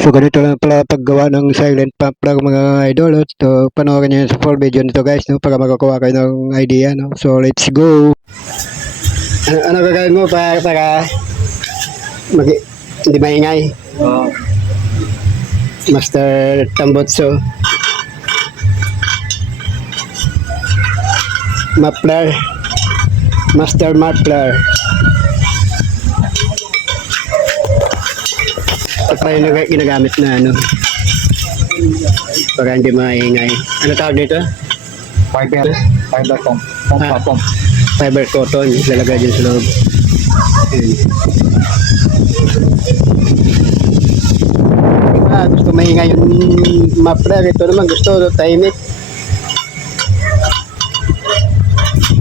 So ganito lang pala paggawa ng silent pump plug mga idol. So panoorin nyo yun sa full video nito guys, no, para makakuha kayo ng idea, no. So let's go. Ano gagawin mo para hindi maingay? Master Tambutso. Muffler. Master Muffler. Ito pa yung ginagamit na ano para hindi maingay. Ano tawag dito? Fiber pump. Pump. Fiber cotton. Lalagay dyan sa loob. Gusto maingay yung muffler. Ito naman gusto tahimik.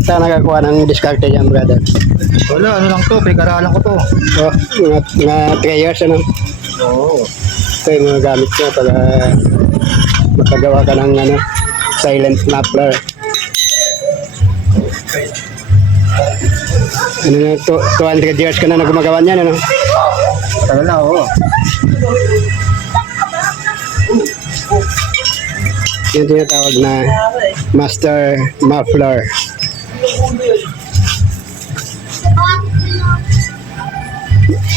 Saan nakakuha ng diskarte dyan, brother? Wala, ano lang to, pinag-aralan ko to. Oh, mga 3 years, ano? Oo. Ito yung mga gamit ko para makagawa ka ng ano, silent muffler. Ano na, 200 years ka na gumagawa niyan, ano? Tagal na, oo. Yung tinatawag na Master Muffler.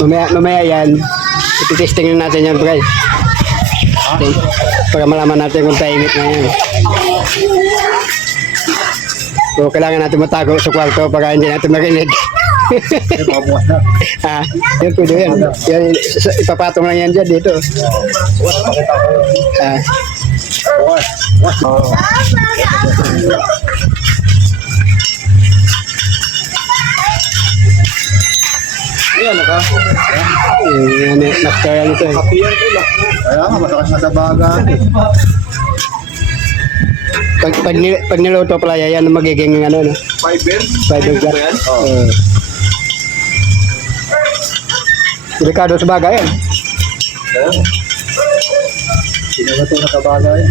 Mamaya yan, iti-testing natin yan, guys. Para malaman natin kung tahimik na yan. So, kailangan natin matago sa kwarto para hindi natin marinig. Pabukas na. Yan, pwede yan. Yan, ipapatong lang yan dyan dito. Pakita ko. Bukas. Oo. Ayan, naka. Yan, master yan ito. Happy yan ito lang. Kaya nga, matakas na sa baga. Pag niluto pala yan, magiging ano, no? Fiber glass. Oo. Delikado sa baga yan. Sinabato na sa baga yan.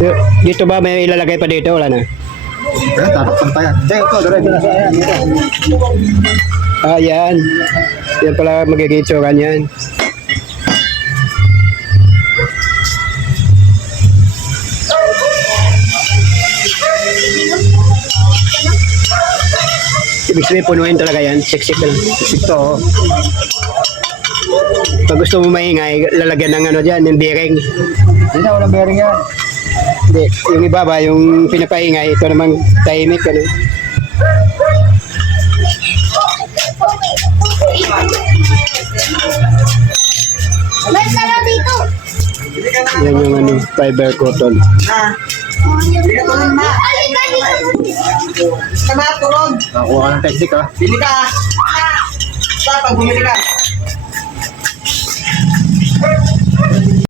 So, dito ba may ilalagay pa dito? Wala na. Ayan, tatakpan pa yan. Hindi, ito, diretso na sa ayan. Yan. Yan pala magiging itsura niyan. Ibig sabihin, punuin talaga yan. Siksik na lang. Ito, oh. Pag gusto mo maingay, lalagyan ng ano dyan, yung bearing. Hindi na, walang bearing yan. Hindi, yung iba ba, yung pinapaingay, ito naman tahimik, ano. Yan yung ano, fiber cotton. Nakuha ka ng technique, ha? Bili ka. Pag bumili ka.